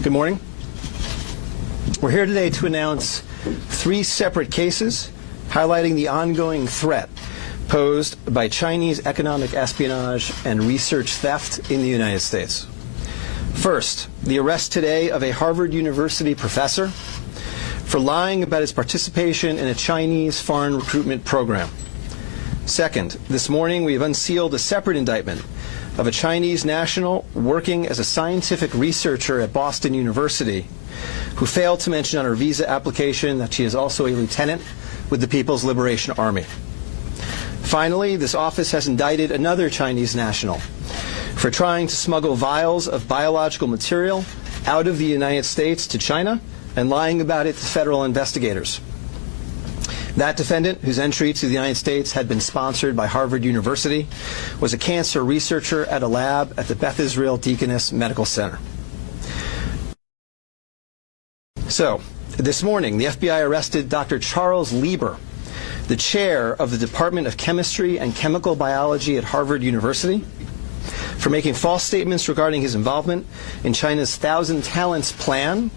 Good morning. We're here today to announce 3 separate cases highlighting the ongoing threat posed by Chinese economic espionage and research theft in the United States. First, the arrest today of a Harvard University professor for lying about his participation in a Chinese foreign recruitment program. Second, this morning we have unsealed a separate indictment of a Chinese national working as a scientific researcher at Boston University who failed to mention on her visa application that she is also a lieutenant with the People's Liberation Army. Finally, this office has indicted another Chinese national for trying to smuggle vials of biological material out of the United States to China and lying about it to federal investigators. That defendant, whose entry to the United States had been sponsored by Harvard University, was a cancer researcher at a lab at the Beth Israel Deaconess Medical Center. So, this morning, the FBI arrested Dr. Charles Lieber, the chair of the Department of Chemistry and Chemical Biology at Harvard University, for making false statements regarding his involvement in China's Thousand Talents Plan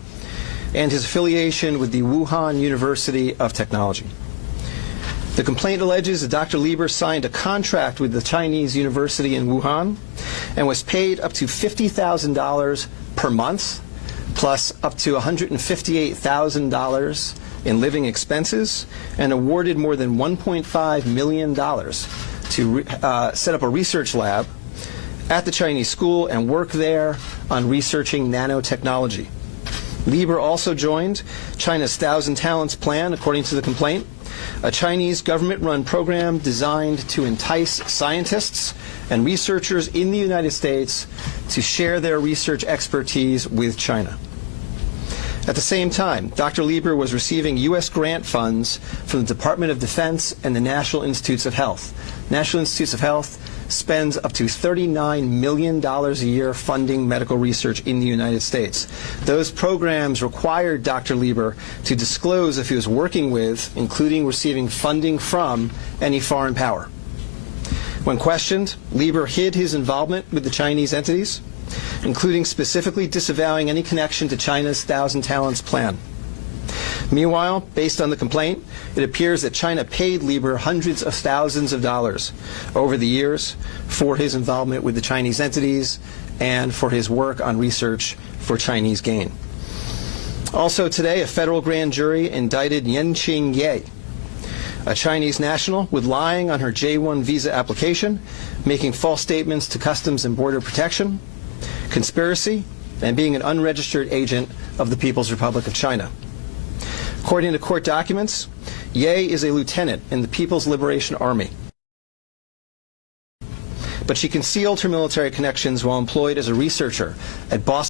and his affiliation with the Wuhan University of Technology. The complaint alleges that Dr. Lieber signed a contract with the Chinese university in Wuhan and was paid up to $50,000 per month, plus up to $158,000 in living expenses, and awarded more than $1.5 million to set up a research lab at the Chinese school and work there on researching nanotechnology. Lieber also joined China's Thousand Talents Plan, according to the complaint, a Chinese government-run program designed to entice scientists and researchers in the United States to share their research expertise with China. At the same time, Dr. Lieber was receiving U.S. grant funds from the Department of Defense and the National Institutes of Health. National Institutes of Health spends up to $39 million a year funding medical research in the United States. Those programs required Dr. Lieber to disclose if he was working with, including receiving funding from, any foreign power. When questioned, Lieber hid his involvement with the Chinese entities, including specifically disavowing any connection to China's Thousand Talents Plan. Meanwhile, based on the complaint, it appears that China paid Lieber hundreds of thousands of dollars over the years for his involvement with the Chinese entities and for his work on research for Chinese gain. Also today, a federal grand jury indicted Yanqing Ye, a Chinese national, with lying on her J-1 visa application, making false statements to Customs and Border Protection, conspiracy, and being an unregistered agent of the People's Republic of China. According to court documents, Ye is a lieutenant in the People's Liberation Army, but she concealed her military connections while employed as a researcher at Boston